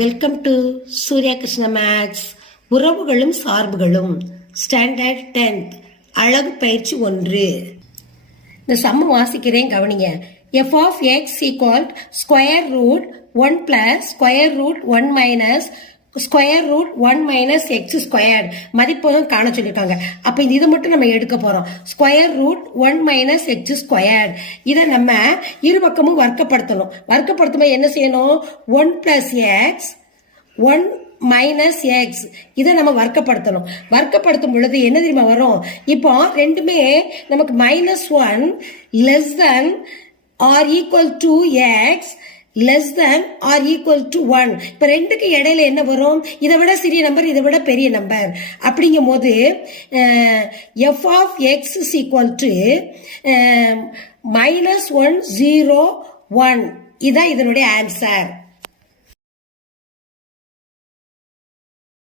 Welcome to Surya Krishna maths. உறவுகளும் சார்புகளும் standard 10th அழகு பயிற்சி 1. இந்த சம்ம வாசிக்கிறேன் கவனிங்க. f of x equal square root 1 plus square root 1 minus square root 1 minus x squared மதிப்பும் காண சொல்லியிருக்காங்க. அப்ப இது மட்டும் நம்ம எடுக்க போறோம். Square root 1 minus x squared இதை நம்ம இரு பக்கமும் வர்க்கப்படுத்தணும். வர்க்கப்படுத்தும் என்ன செய்யணும்? 1 பிளஸ் எக்ஸ் 1 மைனஸ் எக்ஸ் இதை நம்ம வர்க்கப்படுத்தணும். வர்க்கப்படுத்தும் பொழுது என்ன தெரியுமா வரும்? இப்போ ரெண்டுமே நமக்கு -1 less than or equal to x less than or equal to 1. இப்ப ரெண்டுக்கு இடையில என்ன வரும்? இதை விட சிறிய நம்பர், இதை விட பெரிய நம்பர். அப்படிங்கும் போது f of x is equal to -1 0 1 இதான் இதனுடைய ஆன்சர்.